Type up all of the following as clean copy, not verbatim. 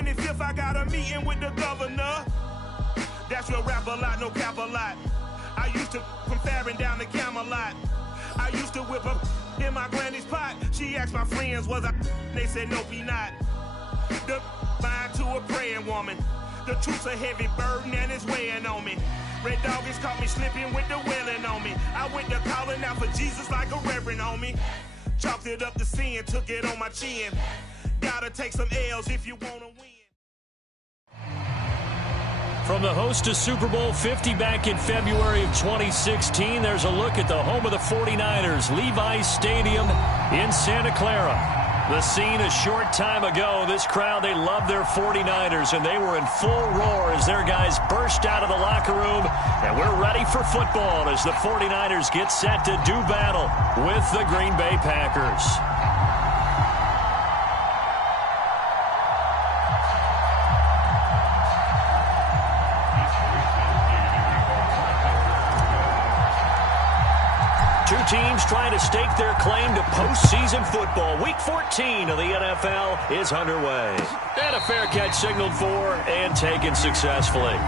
25th, I got a meeting with the governor. That's real rap a lot, no cap a lot. I used to from Farron down to Camelot. I used to whip up in my granny's pot. She asked my friends, was I? They said, nope, he not. The line to a praying woman. The truth's a heavy burden and it's weighing on me. Red Dog has caught me slipping with the wailing on me. I went to calling out for Jesus like a reverend on me. Chalked it up to sin, took it on my chin. Gotta take some L's if you wanna win. From the host to Super Bowl 50 back in February of 2016, there's a look at the home of the 49ers, Levi's Stadium in Santa Clara. The scene a short time ago, this crowd, they love their 49ers, and they were in full roar as their guys burst out of the locker room, and we're ready for football as the 49ers get set to do battle with the Green Bay Packers. Two teams trying to stake their claim to postseason football. Week 14 of the NFL is underway. And a fair catch signaled for and taken successfully.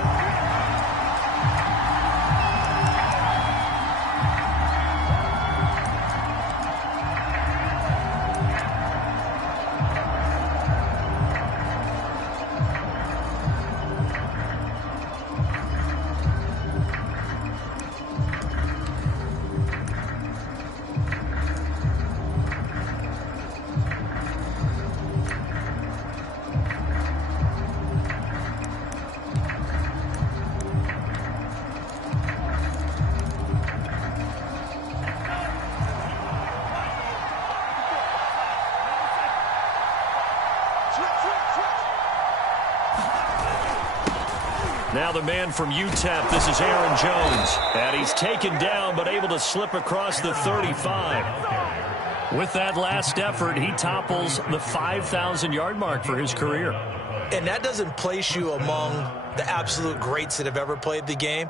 Now the man from UTEP, this is Aaron Jones. And he's taken down but able to slip across the 35. With that last effort, he topples the 5,000-yard mark for his career. And that doesn't place you among the absolute greats that have ever played the game,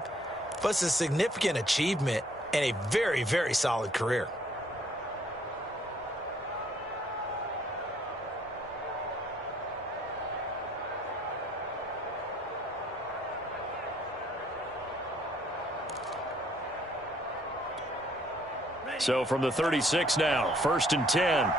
but it's a significant achievement and a very, very solid career. So from the 36 now, 1st and 10.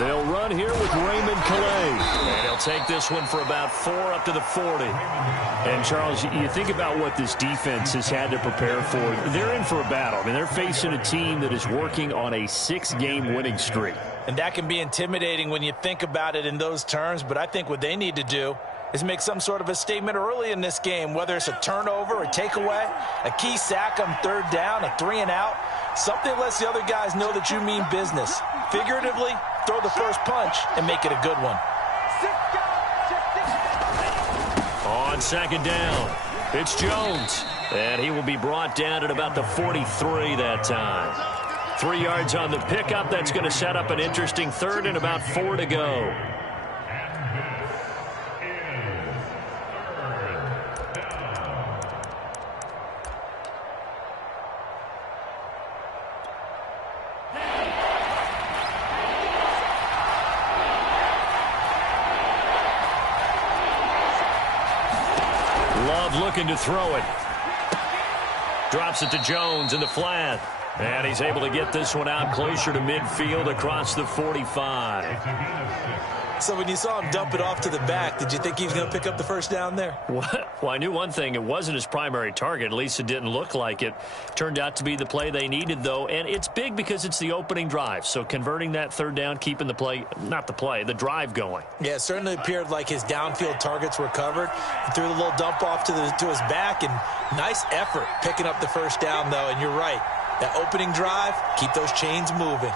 They'll run here with Raymond Calais. And he'll take this one for about 4 up to the 40. And, Charles, you think about what this defense has had to prepare for. They're in for a battle. I mean, they're facing a team that is working on a 6-game winning streak. And that can be intimidating when you think about it in those terms, but I think what they need to do is make some sort of a statement early in this game, whether it's a turnover, a takeaway, a key sack on 3rd down, a 3-and-out, something that lets the other guys know that you mean business. Figuratively, throw the first punch and make it a good one. On 2nd down, it's Jones, and he will be brought down at about the 43 that time. 3 yards on the pickup. That's going to set up an interesting 3rd and about 4 to go. Love looking to throw it. Drops it to Jones in the flat. And he's able to get this one out closer to midfield across the 45. So when you saw him dump it off to the back, did you think he was going to pick up the first down there? Well, I knew one thing. It wasn't his primary target. At least it didn't look like it. Turned out to be the play they needed, though. And it's big because it's the opening drive. So converting that 3rd down, keeping the play, not the play, the drive going. Yeah, it certainly appeared like his downfield targets were covered. He threw the little dump off to his back, and nice effort picking up the first down, though. And you're right. That opening drive, keep those chains moving.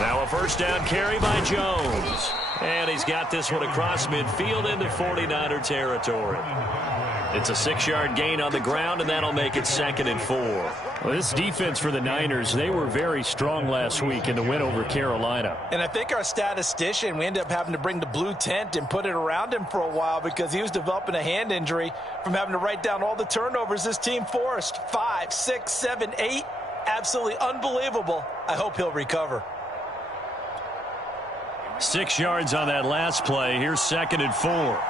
Now a 1st down carry by Jones. And he's got this one across midfield into 49er territory. It's a 6-yard gain on the ground, and that'll make it 2nd and 4. Well, this defense for the Niners, they were very strong last week in the win over Carolina. And I think our statistician, we ended up having to bring the blue tent and put it around him for a while because he was developing a hand injury from having to write down all the turnovers this team forced. 5, 6, 7, 8. Absolutely unbelievable. I hope he'll recover. 6 yards on that last play. Here's 2nd and 4.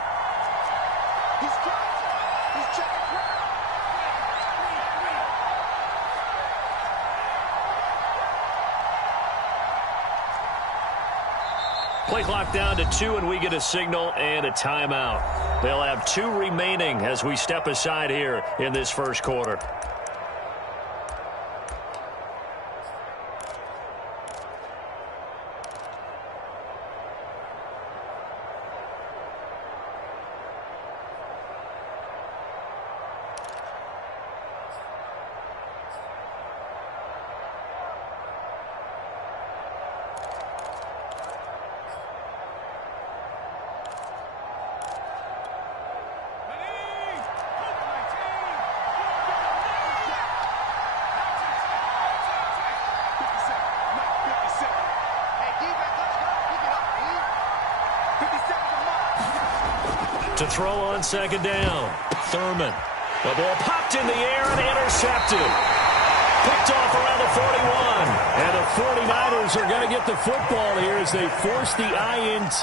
Play clock down to 2, and we get a signal and a timeout. They'll have 2 remaining as we step aside here in this first quarter. To throw on 2nd down. Thurman. The ball popped in the air and intercepted. Picked off around the 41. And the 49ers are going to get the football here as they force the INT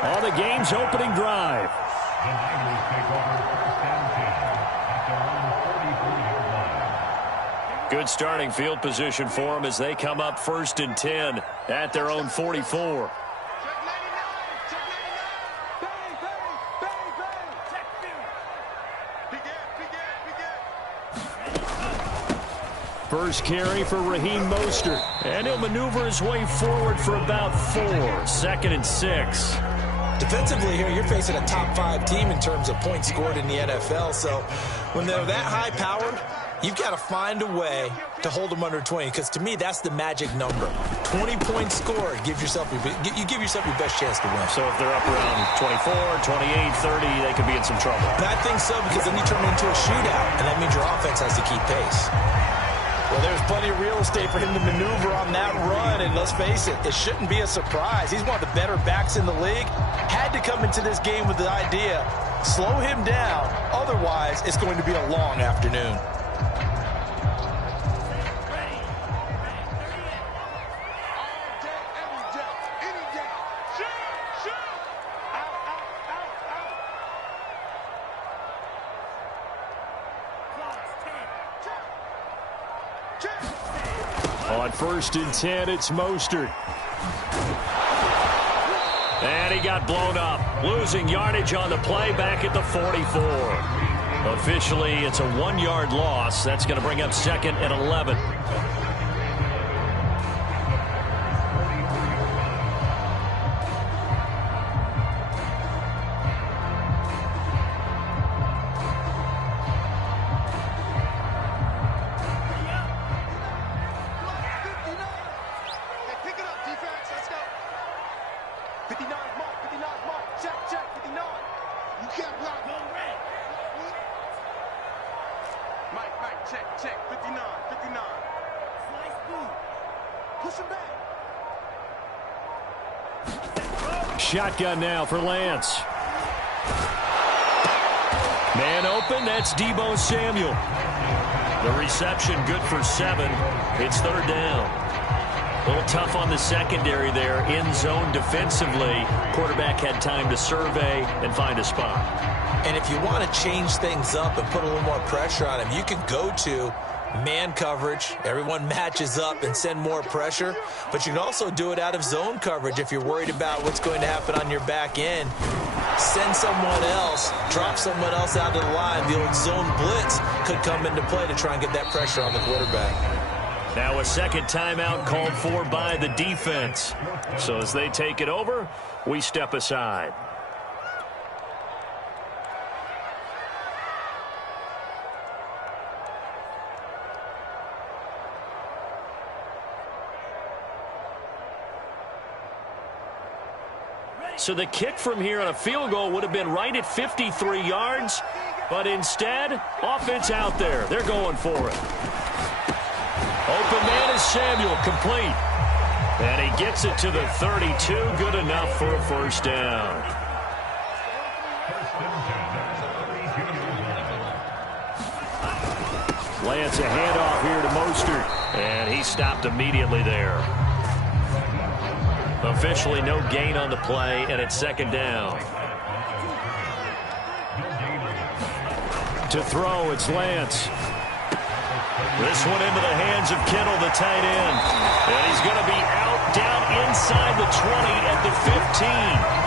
on the game's opening drive. Good starting field position for them as they come up 1st and 10 at their own 44. First carry for Raheem Mostert. And he'll maneuver his way forward for about 4. 2nd and 6. Defensively here, you're facing a top 5 team in terms of points scored in the NFL. So when they're that high-powered, you've got to find a way to hold them under 20. Because to me, that's the magic number. 20 points scored, you give yourself your best chance to win. So if they're up around 24, 28, 30, they could be in some trouble. But I think so, because then you turn it into a shootout, and that means your offense has to keep pace. Well, there's plenty of real estate for him to maneuver on that run, and let's face it, it shouldn't be a surprise. He's one of the better backs in the league. Had to come into this game with the idea, slow him down, otherwise it's going to be a long afternoon. On 1st and 10, it's Mostert. And he got blown up, losing yardage on the play back at the 44. Officially, it's a 1-yard loss. That's going to bring up 2nd and 11. Shotgun now for Lance. Man open, that's Deebo Samuel. The reception good for 7. It's 3rd down. A little tough on the secondary there. In zone defensively. Quarterback had time to survey and find a spot. And if you want to change things up and put a little more pressure on him, you can go to man coverage. Everyone matches up and send more pressure. But you can also do it out of zone coverage if you're worried about what's going to happen on your back end. Send someone else, drop someone else out of the line. The old zone blitz could come into play to try and get that pressure on the quarterback. Now a 2nd timeout called for by the defense. So as they take it over, we step aside. So the kick from here on a field goal would have been right at 53 yards. But instead, offense out there. They're going for it. Open man is Samuel, complete. And he gets it to the 32. Good enough for a first down. Lance a handoff here to Mostert. And he stopped immediately there. Officially no gain on the play, and it's second down. To throw, it's Lance. This one into the hands of Kittle, the tight end. And he's going to be out down inside the 20 at the 15.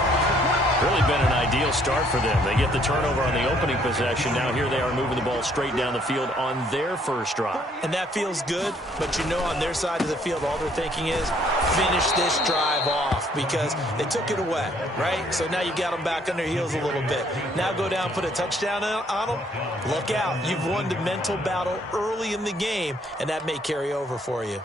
Really been an ideal start for them. They get the turnover on the opening possession. Now here they are moving the ball straight down the field on their first drive. And that feels good, but you know on their side of the field, all they're thinking is finish this drive off because they took it away, right? So now you got them back on their heels a little bit. Now go down, put a touchdown on them. Look out. You've won the mental battle early in the game, and that may carry over for you.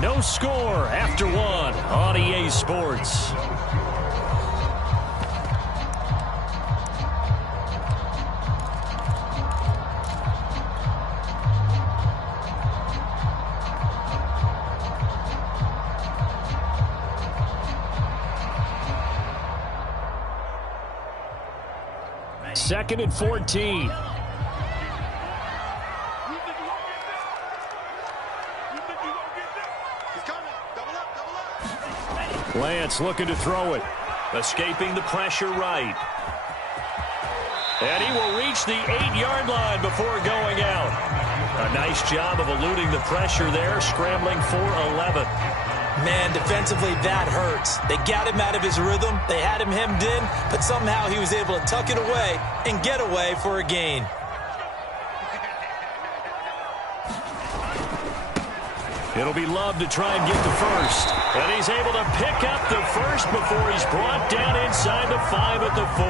No score after one on EA Sports. Second and 14. Lance looking to throw it. Escaping the pressure right. And he will reach the 8-yard line before going out. A nice job of eluding the pressure there, scrambling for 11. Man, defensively, that hurts. They got him out of his rhythm. They had him hemmed in, but somehow he was able to tuck it away and get away for a gain. It'll be Love to try and get the first. And he's able to pick up the first before he's brought down inside the 5 at the 4.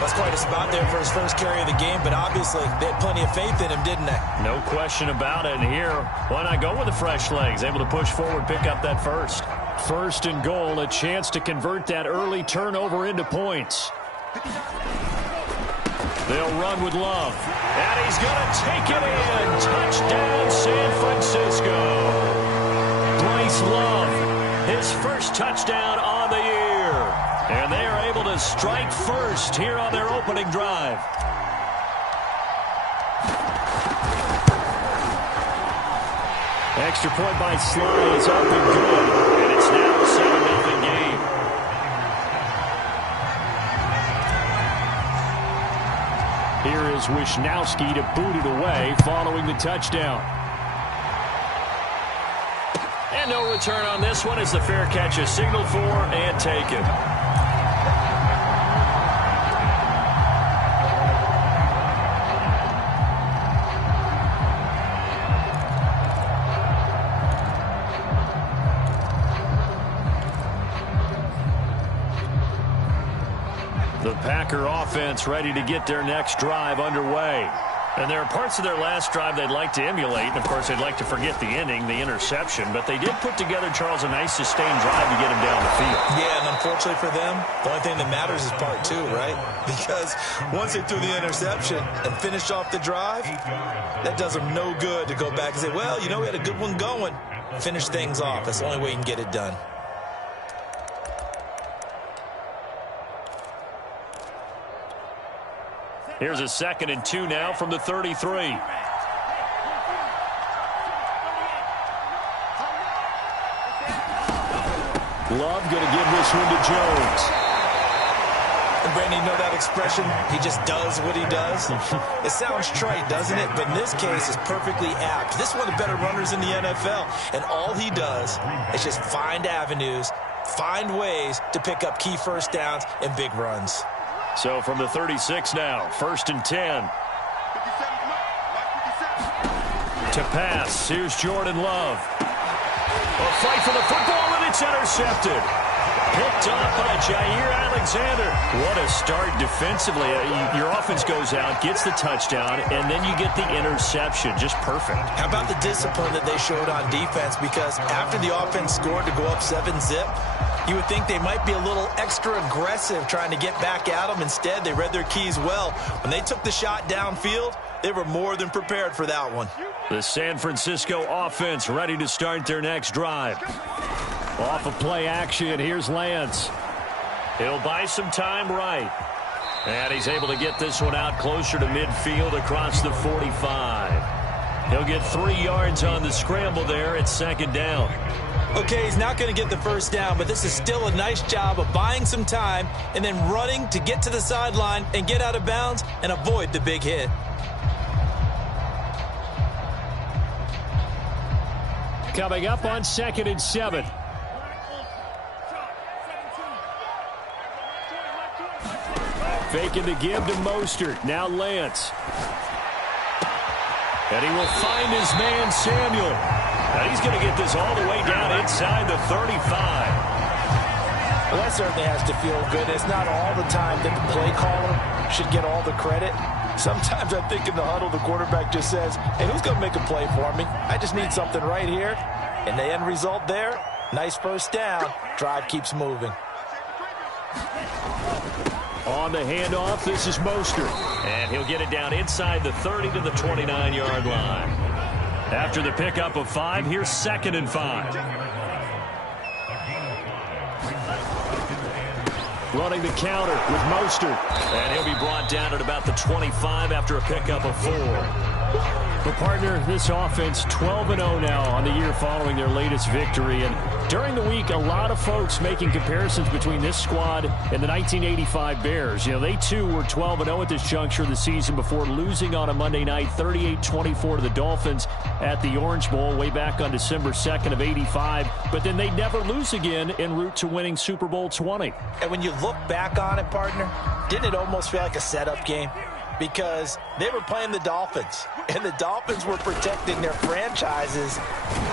That's quite a spot there for his first carry of the game, but obviously they had plenty of faith in him, didn't they? No question about it. And here, why not go with the fresh legs? Able to push forward, pick up that first. First and goal, a chance to convert that early turnover into points. They'll run with Love. And he's going to take it in. Touchdown, San Francisco. Bryce Love, his first touchdown on the year. And they are able to strike first here on their opening drive. Extra point by Sly is up and good. And it's now a 7-0 game. Here is Wisnowski to boot it away following the touchdown. And no return on this one as the fair catch is signaled for and taken. The Packer offense ready to get their next drive underway. And there are parts of their last drive they'd like to emulate. And, of course, they'd like to forget the ending, the interception. But they did put together, Charles, a nice sustained drive to get him down the field. Yeah, and unfortunately for them, the only thing that matters is part 2, right? Because once they threw the interception and finished off the drive, that does them no good to go back and say, well, you know, we had a good one going. Finish things off. That's the only way you can get it done. Here's a 2nd and 2 now from the 33. Love going to give this one to Jones. And Brandon, you know that expression? He just does what he does. It sounds trite, doesn't it? But in this case, it's perfectly apt. This is one of the better runners in the NFL. And all he does is just find avenues, find ways to pick up key first downs and big runs. So from the 36 now, 1st and 10. To pass, here's Jordan Love. A fight for the football, and it's intercepted. Picked off by Jair Alexander. What a start defensively. Your offense goes out, gets the touchdown, and then you get the interception. Just perfect. How about the discipline that they showed on defense? Because after the offense scored to go up 7-zip, you would think they might be a little extra aggressive trying to get back at them. Instead, they read their keys well. When they took the shot downfield, they were more than prepared for that one. The San Francisco offense ready to start their next drive. Off of play action, here's Lance. He'll buy some time right. And he's able to get this one out closer to midfield across the 45. He'll get 3 yards on the scramble there at second down. Okay, he's not going to get the first down, but this is still a nice job of buying some time and then running to get to the sideline and get out of bounds and avoid the big hit. Coming up on 2nd and 7. Faking the give to Mostert. Now Lance. And he will find his man Samuel. And he's going to get this all the way down inside the 35. Well, that certainly has to feel good. It's not all the time that the play caller should get all the credit. Sometimes I think in the huddle, the quarterback just says, hey, who's going to make a play for me? I just need something right here. And the end result there, nice first down. Drive keeps moving. On the handoff, this is Mostert. And he'll get it down inside the 30 to the 29-yard line. After the pickup of 5, here's 2nd and 5. Running the counter with Mostert. And he'll be brought down at about the 25 after a pickup of 4. But, partner, this offense 12-0 now on the year following their latest victory. And during the week, a lot of folks making comparisons between this squad and the 1985 Bears. You know, they, too, were 12-0 at this juncture of the season before losing on a Monday night 38-24 to the Dolphins at the Orange Bowl way back on December 2nd of 85. But then they'd never lose again en route to winning Super Bowl 20. And when you look back on it, partner, didn't it almost feel like a setup game? Because they were playing the Dolphins, and the Dolphins were protecting their franchise's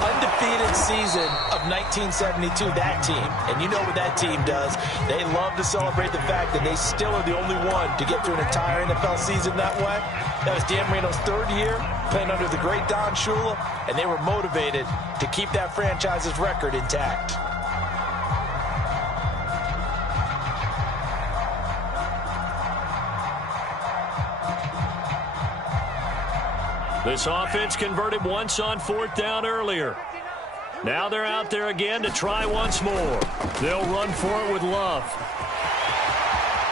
undefeated season of 1972, that team. And you know what that team does. They love to celebrate the fact that they still are the only one to get through an entire NFL season that way. That was Dan Marino's 3rd year playing under the great Don Shula, and they were motivated to keep that franchise's record intact. This offense converted once on 4th down earlier. Now they're out there again to try once more. They'll run for it with Love.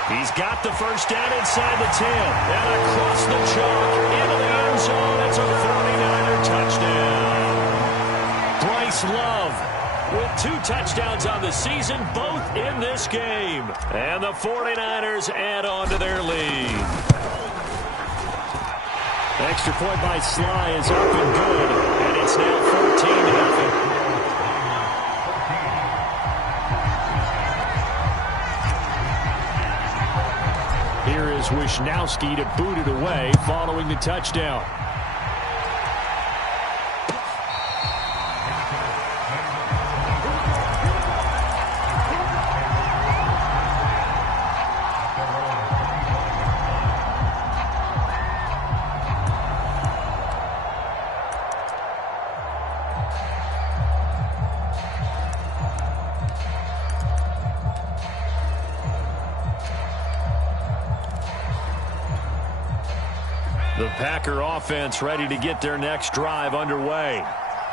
He's got the first down inside the 10. And across the chalk into the end zone. It's a 49er touchdown. Bryce Love with 2 touchdowns on the season, both in this game. And the 49ers add on to their lead. Extra point by Sly is up and good, and it's now 14-0. Here is Wisnowski to boot it away following the touchdown. The Packer offense ready to get their next drive underway.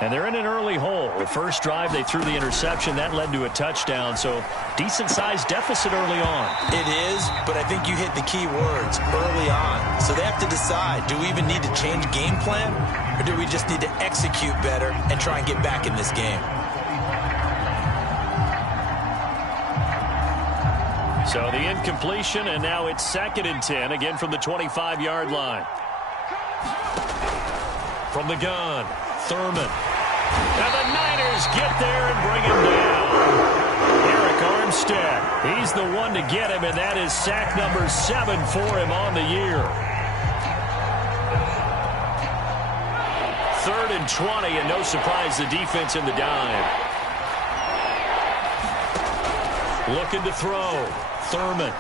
And they're in an early hole. The first drive, they threw the interception. That led to a touchdown, so decent-sized deficit early on. It is, but I think you hit the key words, early on. So they have to decide, do we even need to change game plan, or do we just need to execute better and try and get back in this game? So the incompletion, and now it's 2nd and 10, again from the 25-yard line. From the gun, Thurman. And the Niners get there and bring him down. Eric Armstead, he's the one to get him, and that is sack number 7 for him on the year. 3rd and 20, and no surprise, the defense in the dime. Looking to throw. Thurman.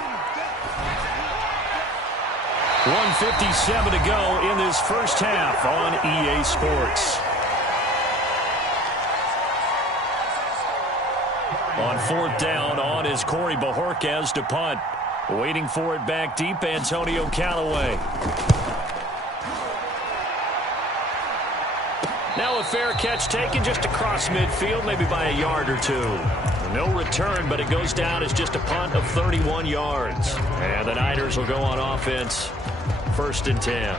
1:57 to go in this first half on EA Sports. On 4th down, on is Corey Bojorquez to punt. Waiting for it back deep, Antonio Callaway. Now a fair catch taken just across midfield, maybe by a yard or two. No return, but it goes down as just a punt of 31 yards. And the Niners will go on offense, 1st and 10.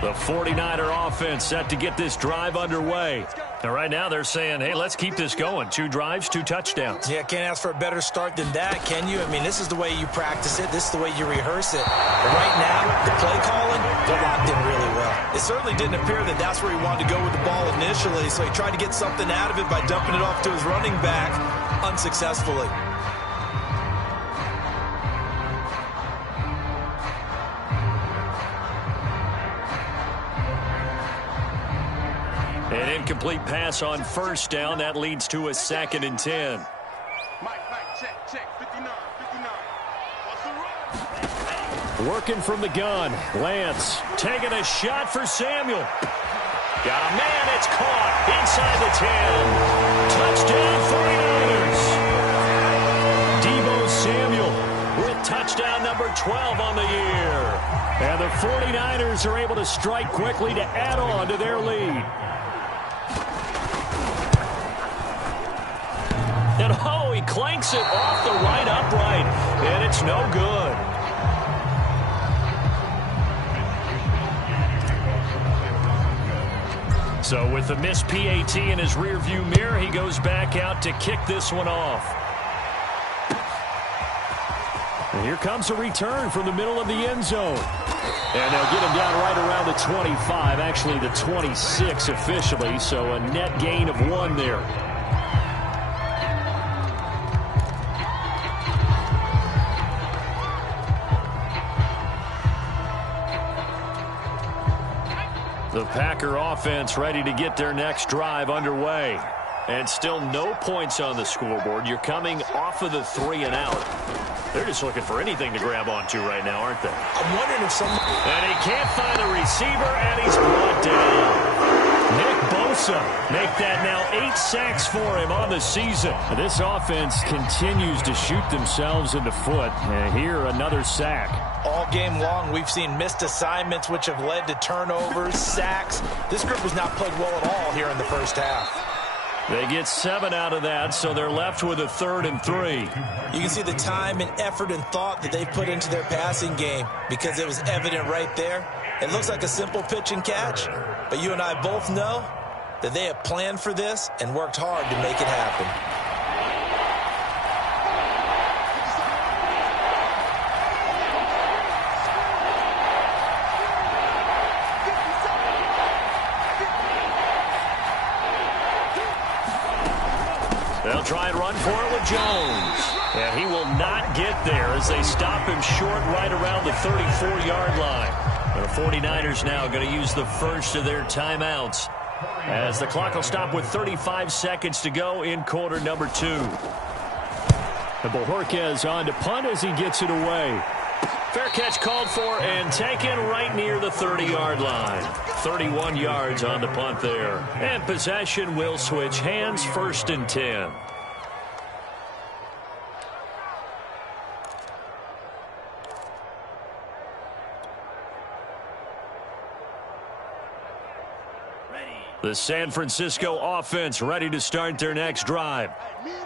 The 49er offense set to get this drive underway. And right now they're saying, hey, let's keep this going. 2 drives, 2 touchdowns. Yeah, can't ask for a better start than that, can you? I mean, this is the way you practice it. This is the way you rehearse it. But right now, the play calling, they're locked in really well. It certainly didn't appear that that's where he wanted to go with the ball initially, so he tried to get something out of it by dumping it off to his running back unsuccessfully. An incomplete pass on 1st down. That leads to a 2nd and 10. Check, 59. What's the run? Working from the gun. Lance taking a shot for Samuel. Got a man. It's caught inside the 10. Touchdown 49ers. Deebo Samuel with touchdown number 12 on the year. And the 49ers are able to strike quickly to add on to their lead. And oh, he clanks it off the right upright, and it's no good. So with the missed PAT in his rearview mirror, he goes back out to kick this one off. And here comes a return from the middle of the end zone. And they'll get him down right around the 25, actually the 26 officially, so a net gain of 1 there. The Packer offense ready to get their next drive underway. And still no points on the scoreboard. You're coming off of the 3 and out. They're just looking for anything to grab onto right now, aren't they? I'm wondering if someone... And he can't find the receiver, and he's brought down. Nick Bosa make that now 8 sacks for him on the season. This offense continues to shoot themselves in the foot. And here, another sack. All game long, we've seen missed assignments, which have led to turnovers, sacks. This group has not played well at all here in the first half. They get 7 out of that, so they're left with a 3rd and 3. You can see the time and effort and thought that they've put into their passing game because it was evident right there. It looks like a simple pitch and catch, but you and I both know that they have planned for this and worked hard to make it happen. They'll try and run for it with Jones. And he will not get there as they stop him short right around the 34-yard line. And the 49ers now going to use the first of their timeouts as the clock will stop with 35 seconds to go in quarter number 2. And Bojorquez on to punt as he gets it away. Fair catch called for and taken right near the 30-yard line. 31 yards on the punt there. And possession will switch hands, 1st and 10. The San Francisco offense ready to start their next drive.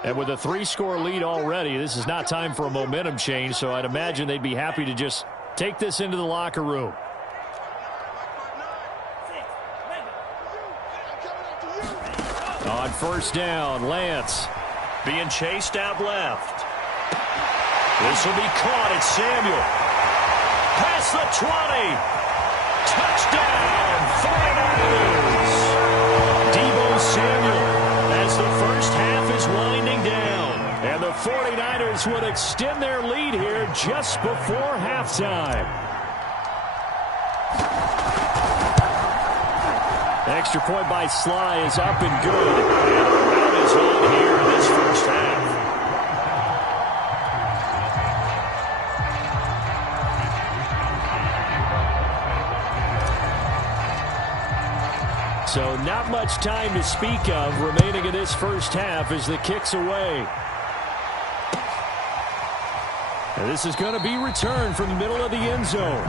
And with a 3-score lead already, this is not time for a momentum change, so I'd imagine they'd be happy to just take this into the locker room. On 1st down, Lance being chased out left. This will be caught. It's Samuel. past the 20. Touchdown, 49ers. Deebo Samuel as the first half is winding down. And the 49ers would extend their lead here just before halftime. Extra point by Sly is up and good. And the run is on here in this first half. So not much time to speak of remaining in this first half as the kick's away. And this is going to be returned from the middle of the end zone.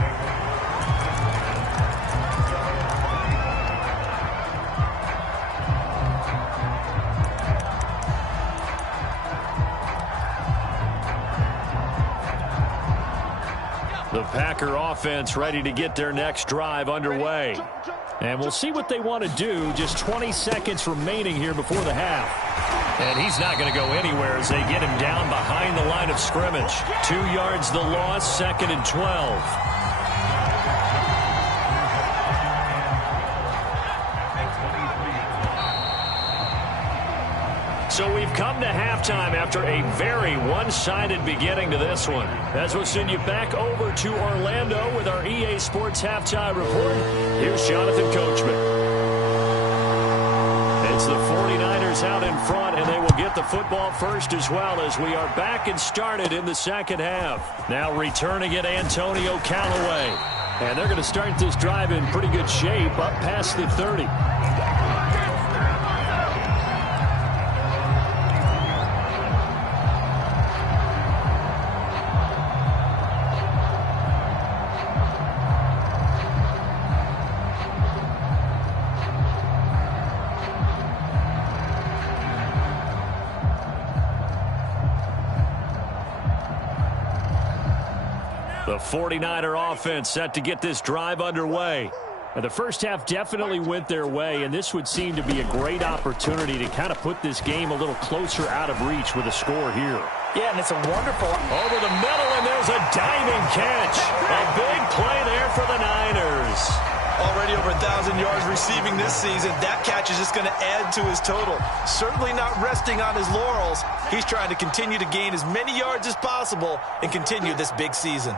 The Packer offense ready to get their next drive underway. And we'll see what they want to do. Just 20 seconds remaining here before the half. And he's not going to go anywhere as they get him down behind the line of scrimmage. 2 yards the loss, 2nd and 12. So we've come to halftime after a very one-sided beginning to this one. As we'll send you back over to Orlando with our EA Sports Halftime Report, here's Jonathan Coachman. It's the 49ers out in front, and they will get the football first as well as we are back and started in the second half. Now returning it, Antonio Callaway. And they're going to start this drive in pretty good shape up past the 30. The 49er offense set to get this drive underway. And the first half definitely went their way, and this would seem to be a great opportunity to kind of put this game a little closer out of reach with a score here. Yeah, and it's a wonderful... Over the middle, and there's a diving catch. A big play there for the Niners. Already over 1,000 yards receiving this season. That catch is just going to add to his total. Certainly not resting on his laurels. He's trying to continue to gain as many yards as possible and continue this big season.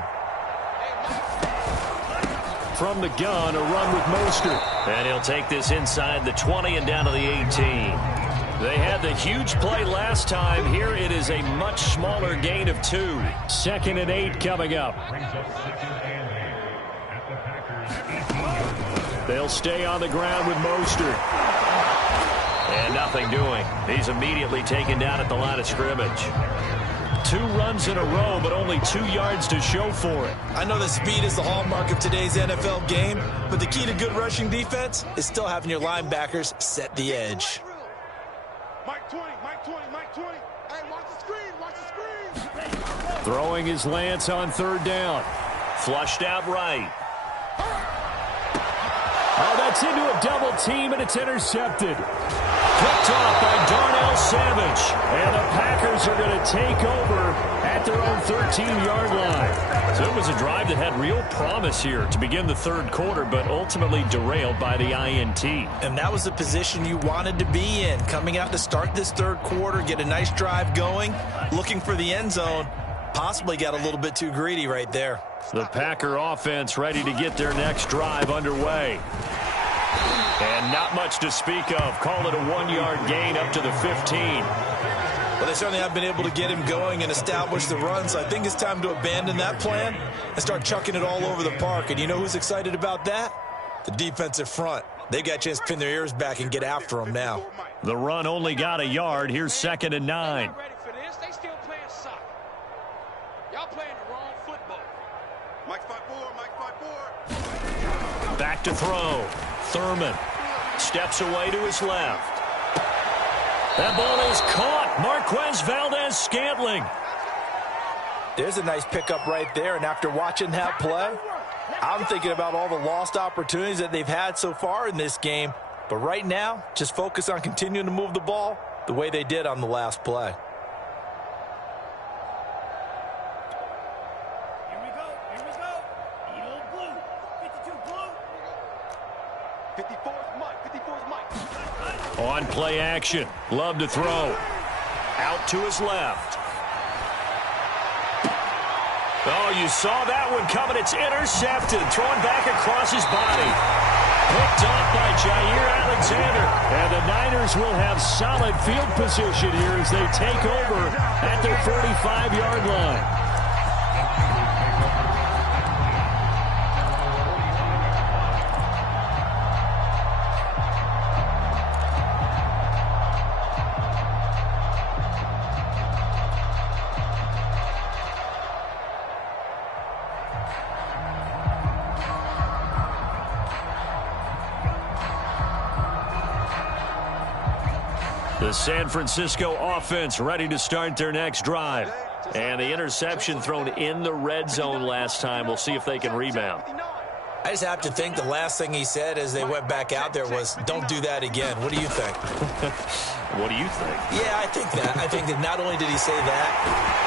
From the gun, a run with Mostert. And he'll take this inside the 20 and down to the 18. They had the huge play last time. Here it is a much smaller gain of 2. 2nd and 8 coming up. They'll stay on the ground with Mostert. And nothing doing. He's immediately taken down at the line of scrimmage. 2 runs in a row, but only 2 yards to show for it. I know that speed is the hallmark of today's NFL game, but the key to good rushing defense is still having your linebackers set the edge. Mike 20, Mike 20, Mike 20. Hey, watch the screen, watch the screen. Throwing his Lance on 3rd down. Flushed out right. Oh, that's into a double team, and it's intercepted. Picked off by Darnell Savage. And the Packers are going to take over at their own 13-yard line. So it was a drive that had real promise here to begin the 3rd quarter, but ultimately derailed by the INT. And that was the position you wanted to be in. Coming out to start this 3rd quarter, get a nice drive going, looking for the end zone. Possibly got a little bit too greedy right there. The Packer offense ready to get their next drive underway. And not much to speak of. Call it a 1-yard gain up to the 15. Well, they certainly have been able to get him going and establish the run, so I think it's time to abandon that plan and start chucking it all over the park. And you know who's excited about that? The defensive front. They've got a chance to pin their ears back and get after him now. The run only got a yard. Here's 2nd and 9. They still playing soccer. Y'all playing the wrong football. Mike 5-4, Mike 5-4. Back to throw. Thurman steps away to his left. That ball is caught. Marquez Valdez-Scantling. There's a nice pickup right there, and after watching that play, I'm thinking about all the lost opportunities that they've had so far in this game. But right now, just focus on continuing to move the ball the way they did on the last play. On play action. Love to throw. Out to his left. Oh, you saw that one coming. It's intercepted. Thrown back across his body. Picked off by Jair Alexander. And the Niners will have solid field position here as they take over at their 45-yard line. The San Francisco offense ready to start their next drive. And the interception thrown in the red zone last time. We'll see if they can rebound. I just have to think the last thing he said as they went back out there was, don't do that again. What do you think? What do you think? Yeah, I think that. I think that not only did he say that,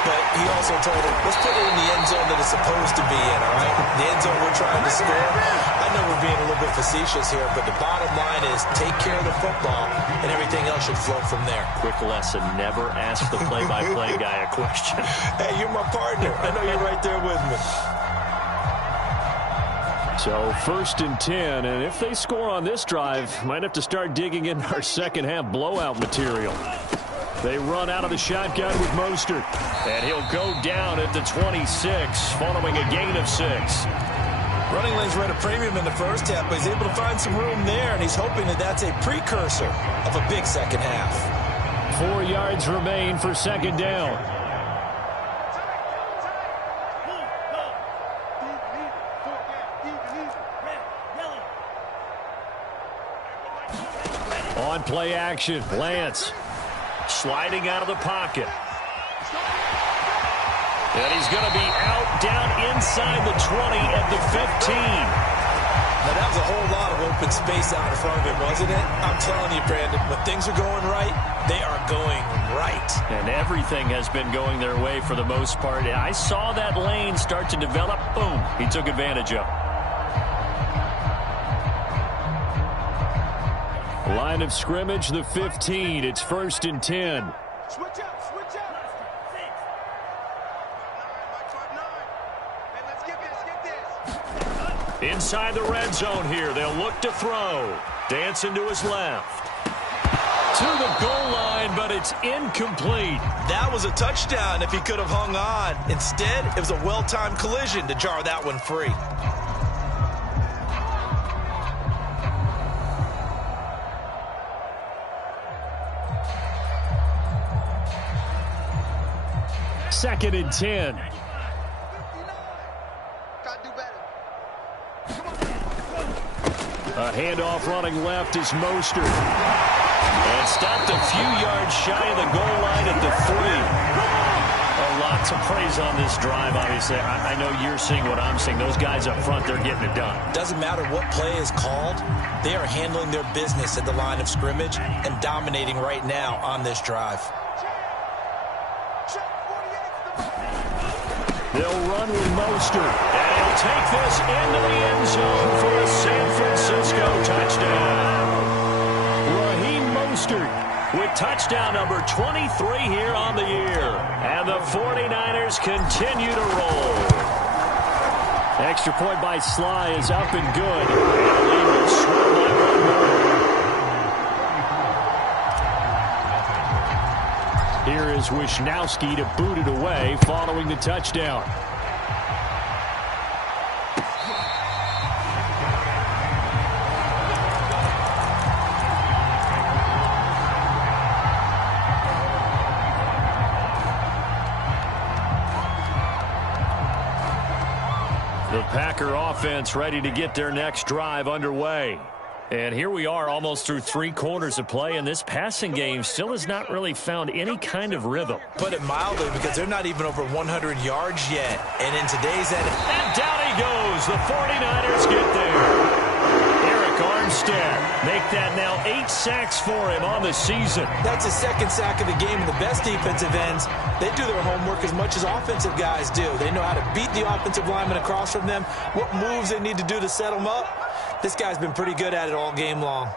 but he also told him, let's put it in the end zone that it's supposed to be in, all right? The end zone we're trying to score. I know we're being a little bit facetious here, but the bottom line is take care of the football, and everything else should flow from there. Quick lesson, never ask the play-by-play guy a question. Hey, you're my partner. I know you're right there with me. So 1st and 10, and if they score on this drive, might have to start digging in our second half blowout material. They run out of the shotgun with Mostert, and he'll go down at the 26 following a gain of 6. Running lanes were at a premium in the first half, but he's able to find some room there, and he's hoping that that's a precursor of a big second half. 4 yards remain for second down. On play action, Lance sliding out of the pocket. And he's going to be out down inside the 20 at the 15. Now, that was a whole lot of open space out in front of him, wasn't it? I'm telling you, Brandon, when things are going right, they are going right. And everything has been going their way for the most part. I saw that lane start to develop. Boom. He took advantage of it. Line of scrimmage, the 15. It's 1st and 10. Switch up, switch up. Hey, let's get this. Inside the red zone here. They'll look to throw. Dancing to his left. To the goal line, but it's incomplete. That was a touchdown if he could have hung on. Instead, it was a well-timed collision to jar that one free. Second and 10. A handoff running left is Mostert. And stopped a few yards shy of the goal line at the 3. A lot to praise on this drive, obviously. I know you're seeing what I'm seeing. Those guys up front, they're getting it done. Doesn't matter what play is called. They are handling their business at the line of scrimmage and dominating right now on this drive. They'll run with Mostert, and he'll take this into the end zone for a San Francisco touchdown. Raheem Mostert with touchdown number 23 here on the year. And the 49ers continue to roll. Extra point by Sly is up and good. And the lead will swell by 1 more. Here is Wisnowski to boot it away following the touchdown. The Packer offense ready to get their next drive underway. And here we are almost through 3 quarters of play, and this passing game still has not really found any kind of rhythm. Put it mildly, because they're not even over 100 yards yet. And in today's end, and down he goes. The 49ers get there. Eric Armstead make that now 8 sacks for him on the season. That's his 2nd sack of the game, and the best defensive ends, they do their homework as much as offensive guys do. They know how to beat the offensive lineman across from them, what moves they need to do to set them up. This guy's been pretty good at it all game long.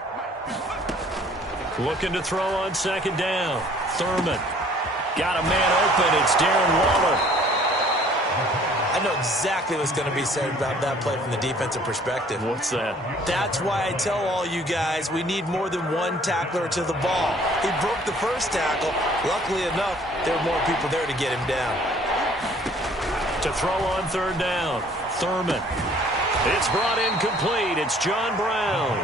Looking to throw on second down. Thurman. Got a man open. It's Darren Waller. I know exactly what's going to be said about that play from the defensive perspective. What's that? That's why I tell all you guys we need more than one tackler to the ball. He broke the first tackle. Luckily enough, there were more people there to get him down. To throw on third down. Thurman. It's brought in complete. It's John Brown.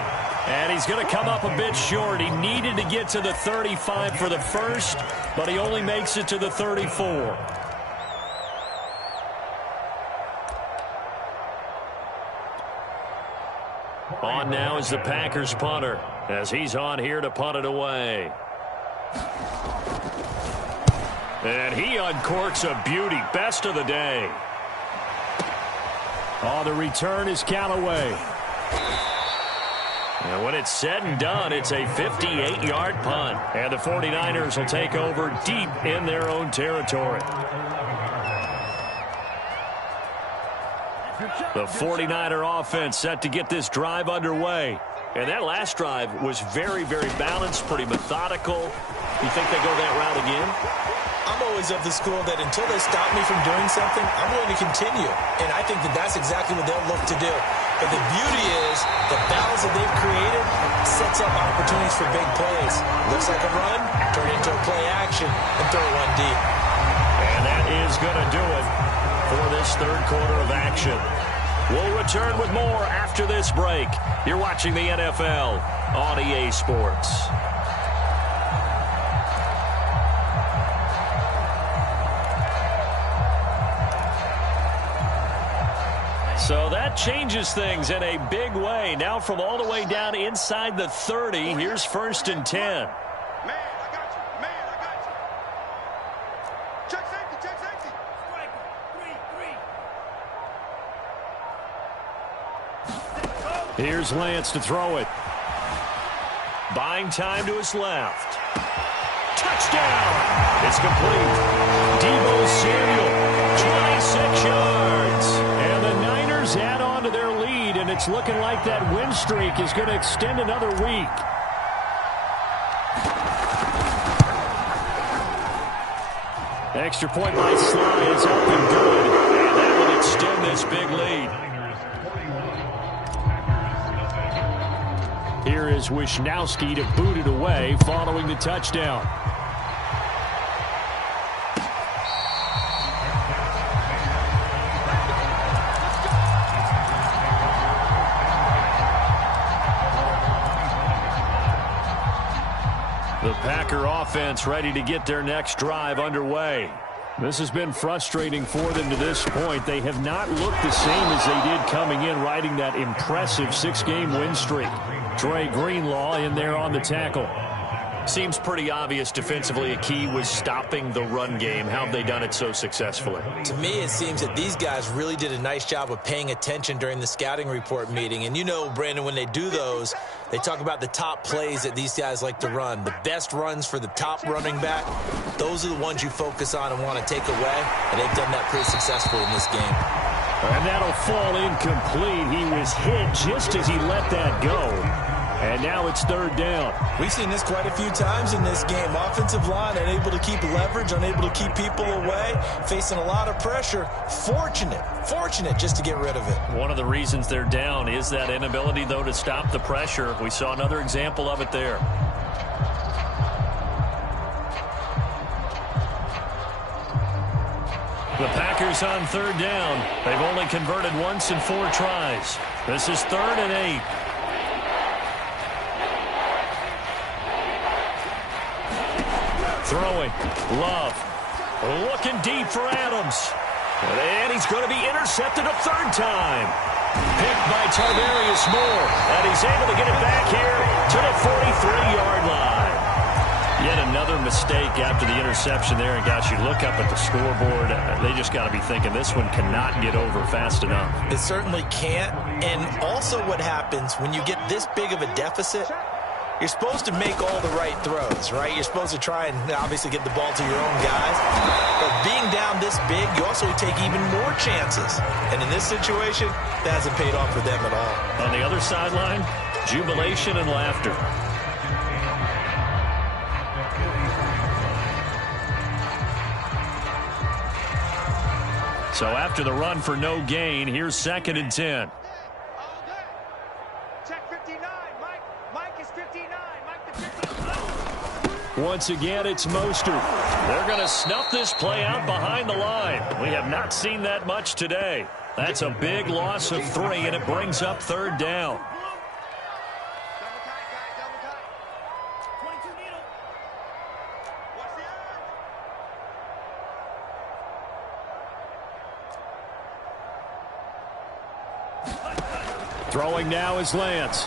And he's going to come up a bit short. He needed to get to the 35 for the first, but he only makes it to the 34. On now is the Packers punter, as he's on here to punt it away. And he uncorks a beauty. Best of the day. On the return is Callaway. And when it's said and done, it's a 58-yard punt. And the 49ers will take over deep in their own territory. The 49er offense set to get this drive underway. And that last drive was very, very balanced, pretty methodical. You think they go that route again? I'm always of the school that until they stop me from doing something, I'm going to continue. And I think that that's exactly what they'll look to do. But the beauty is the balance that they've created sets up opportunities for big plays. Looks like a run, turn into a play action, and throw one deep. And that is going to do it for this third quarter of action. We'll return with more after this break. You're watching the NFL on EA Sports. So that changes things in a big way. Now from all the way down inside the 30, here's 1st and 10. Man, I got you. Man, I got you. Check safety, check safety. Three. Here's Lance to throw it. Buying time to his left. Touchdown! It's complete. Deebo Samuel, 26 yards. And the Niners add on to their lead, and it's looking like that win streak is going to extend another week. Extra point by Sly is up and good, and that will extend this big lead. Here is Wisnowski to boot it away following the touchdown. The Packer offense ready to get their next drive underway. This has been frustrating for them to this point. They have not looked the same as they did coming in, riding that impressive 6-game win streak. Dre Greenlaw in there on the tackle. Seems pretty obvious defensively a key was stopping the run game. How have they done it so successfully? To me, it seems that these guys really did a nice job of paying attention during the scouting report meeting. And you know, Brandon, when they do those, they talk about the top plays that these guys like to run. The best runs for the top running back, those are the ones you focus on and want to take away. And they've done that pretty successfully in this game. And that'll fall incomplete. He was hit just as he let that go. And now it's 3rd down. We've seen this quite a few times in this game. Offensive line unable to keep leverage, unable to keep people away, facing a lot of pressure. Fortunate just to get rid of it. One of the reasons they're down is that inability, though, to stop the pressure. We saw another example of it there. The Packers on 3rd down. They've only converted once in 4 tries. This is 3rd and 8. Throwing. Love. Looking deep for Adams. And he's going to be intercepted a 3rd time. Picked by Tarvarius Moore. And he's able to get it back here to the 43-yard line. Yet another mistake after the interception there. And, gosh, you look up at the scoreboard. They just got to be thinking this one cannot get over fast enough. It certainly can't. And also what happens when you get this big of a deficit, you're supposed to make all the right throws, right? You're supposed to try and obviously get the ball to your own guys. But being down this big, you also take even more chances. And in this situation, that hasn't paid off for them at all. On the other sideline, jubilation and laughter. So after the run for no gain, here's 2nd and 10. Check 59. Mike is 59. Mike the 59. Once again, it's Mostert. They're going to snuff this play out behind the line. We have not seen that much today. That's a big loss of 3, and it brings up 3rd down. Double tight, guys. Double tight. 22 needle. Watch the Throwing now is Lance.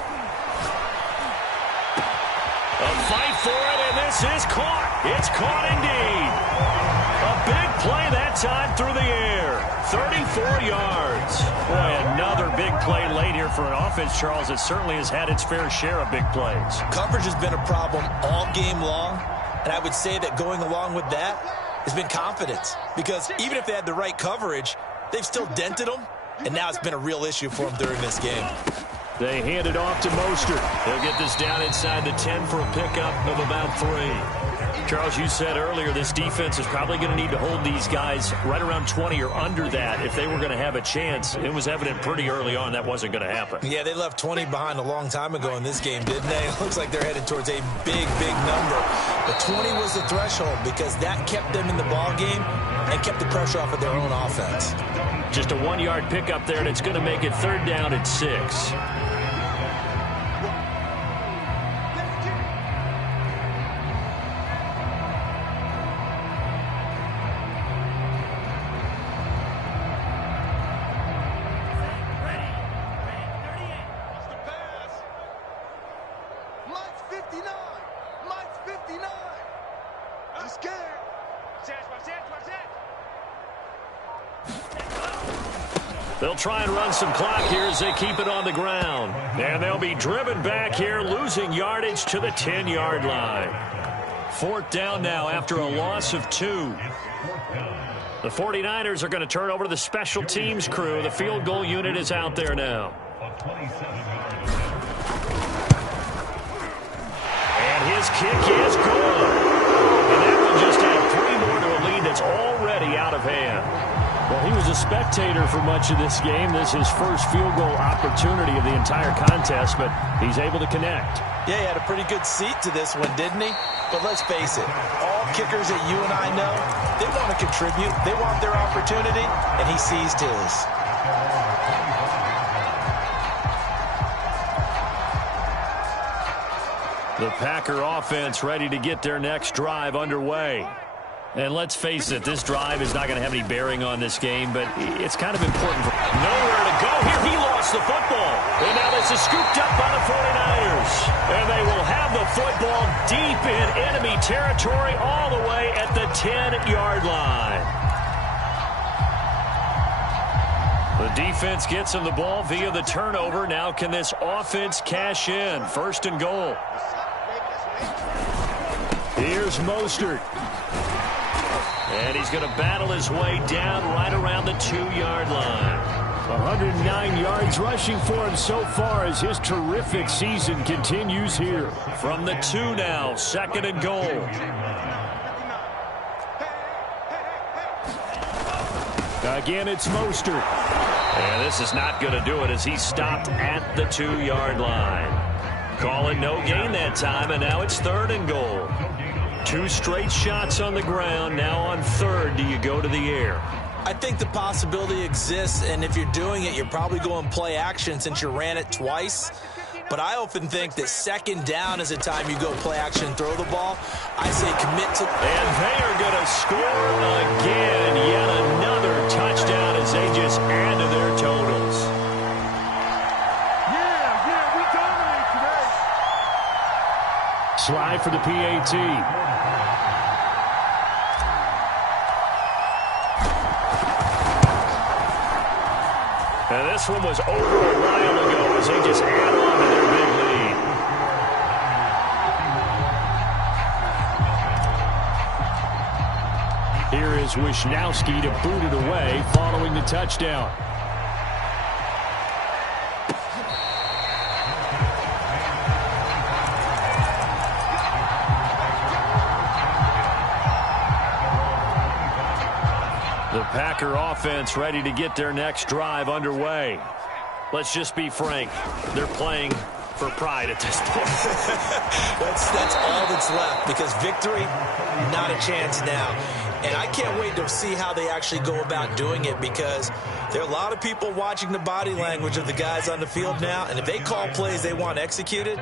A fight for it, and this is caught. It's caught indeed. A big play that time through the air. 34 yards. Boy, another big play late here for an offense, Charles, that certainly has had its fair share of big plays. Coverage has been a problem all game long, and I would say that going along with that has been confidence. Because even if they had the right coverage, they've still dented them, and now it's been a real issue for them during this game. They hand it off to Mostert. They'll get this down inside the 10 for a pickup of about 3. Charles, you said earlier this defense is probably going to need to hold these guys right around 20 or under that if they were going to have a chance. It was evident pretty early on that wasn't going to happen. Yeah, they left 20 behind a long time ago in this game, didn't they? It looks like they're headed towards a big, big number. But 20 was the threshold because that kept them in the ball game and kept the pressure off of their own offense. Just a 1-yard pickup there, and it's going to make it 3rd down at 6. They'll try and run some clock here as they keep it on the ground. And they'll be driven back here, losing yardage to the 10-yard line. 4th down now after a loss of 2. The 49ers are going to turn over to the special teams crew. The field goal unit is out there now. And his kick is good. And that will just add 3 more to a lead that's already out of hand. Well, he was a spectator for much of this game. This is his first field goal opportunity of the entire contest, but he's able to connect. Yeah, he had a pretty good seat to this one, didn't he? But let's face it, all kickers that you and I know, they want to contribute. They want their opportunity, and he seized his. The Packer offense ready to get their next drive underway. And let's face it, this drive is not going to have any bearing on this game, but it's kind of important. Nowhere to go here. He lost the football. And now this is scooped up by the 49ers. And they will have the football deep in enemy territory all the way at the 10-yard line. The defense gets him the ball via the turnover. Now can this offense cash in? 1st and goal. Here's Mostert. And he's going to battle his way down right around the 2-yard line. 109 yards rushing for him so far as his terrific season continues here. From the 2 now, 2nd and goal. Again, it's Mostert. And this is not going to do it as he stopped at the 2-yard line. Calling no gain that time, and now it's 3rd and goal. 2 straight shots on the ground. Now on 3rd, do you go to the air? I think the possibility exists, and if you're doing it, you're probably going play action since you ran it twice. But I often think that 2nd down is the time you go play action and throw the ball. I say commit to... And they are going to score again. Yet another touchdown as they just add to their totals. Yeah, we dominate today. Slide for the PAT. And this one was over a while ago as they just add on to their big lead. is Wisnowski to boot it away following the touchdown. The Packer offense ready to get their next drive underway. Let's just be frank. They're playing for pride at this point. that's all that's left, because victory, not a chance now. And I can't wait to see how they actually go about doing it, because there are a lot of people watching the body language of the guys on the field now, and if they call plays they want executed,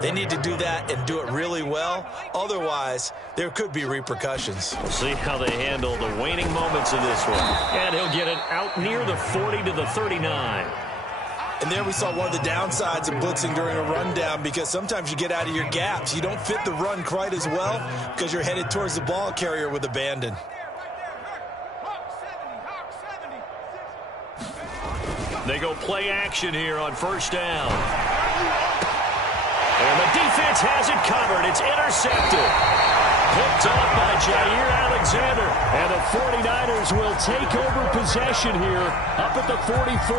they need to do that and do it really well. Otherwise, there could be repercussions. We'll see how they handle the waning moments of this one. And he'll get it out near the 40 to the 39. And there we saw one of the downsides of blitzing during a rundown, because sometimes you get out of your gaps. You don't fit the run quite as well because you're headed towards the ball carrier with abandon. They go play action here on first down. And the defense has it covered. It's intercepted. Picked off by Jair Alexander. And the 49ers will take over possession here up at the 44.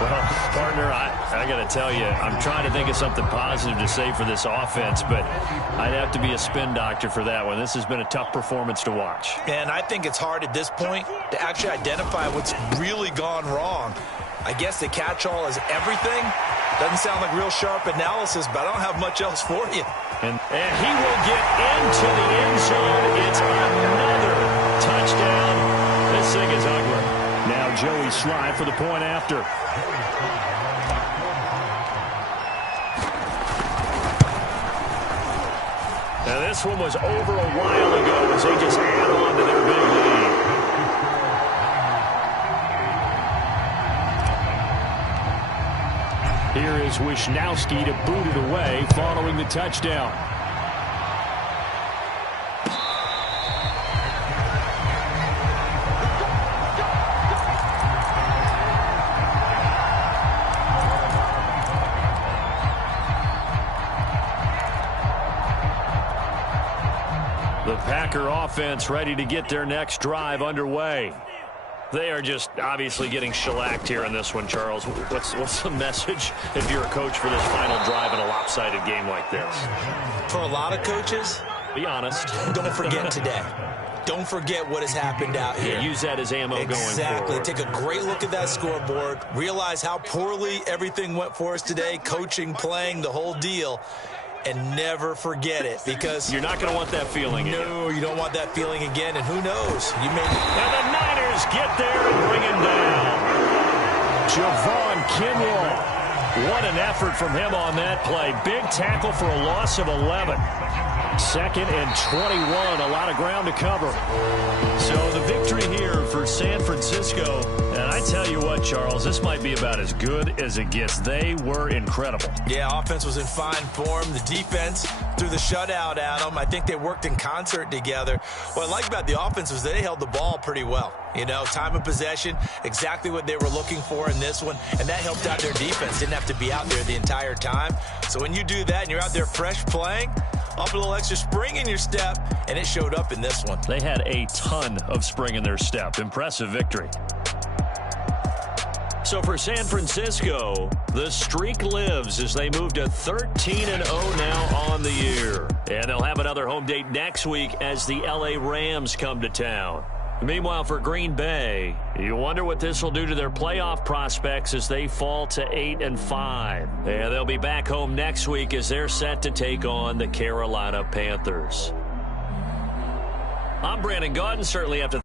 Well, partner, I got to tell you, I'm trying to think of something positive to say for this offense, but I'd have to be a spin doctor for that one. This has been a tough performance to watch. And I think it's hard at this point to actually identify what's really gone wrong. I guess the catch-all is everything. Doesn't sound like real sharp analysis, but I don't have much else for you. And he will get into the end zone. It's another touchdown. This thing is ugly. Now Joey Slye for the point after. Now this one was over a while ago as they just add on to their big lead. Here is Wisnowski to boot it away following the touchdown. The Packer offense ready to get their next drive underway. They are just obviously getting shellacked here in this one, Charles. What's the message if you're a coach for this final drive in a lopsided game like this? For a lot of coaches, be honest. Don't forget today. Don't forget what has happened out here. Yeah, use that as ammo going forward. Exactly. Take a great look at that scoreboard. Realize how poorly everything went for us today. Coaching, playing, the whole deal. And never forget it, because you're not going to want that feeling again. No, you don't want that feeling again, and who knows? You may. And the Niners get there and bring him down. Javon Kinlaw. What an effort from him on that play. Big tackle for a loss of 11. Second and 21. A lot of ground to cover. So the victory here for San Francisco. And I tell you what, Charles, this might be about as good as it gets. They were incredible. Yeah, offense was in fine form. The defense threw the shutout at them. I think they worked in concert together. What I like about the offense was they held the ball pretty well. You know, time of possession, exactly what they were looking for in this one, and that helped out their defense. Didn't have to be out there the entire time. So when you do that and you're out there fresh playing, up a little extra spring in your step, and it showed up in this one. They had a ton of spring in their step. Impressive victory. So for San Francisco, the streak lives as they move to 13-0 now on the year. And they'll have another home date next week as the LA Rams come to town. Meanwhile, for Green Bay, you wonder what this will do to their playoff prospects as they fall to 8-5. And they'll be back home next week as they're set to take on the Carolina Panthers. I'm Brandon Gaudin. Certainly have to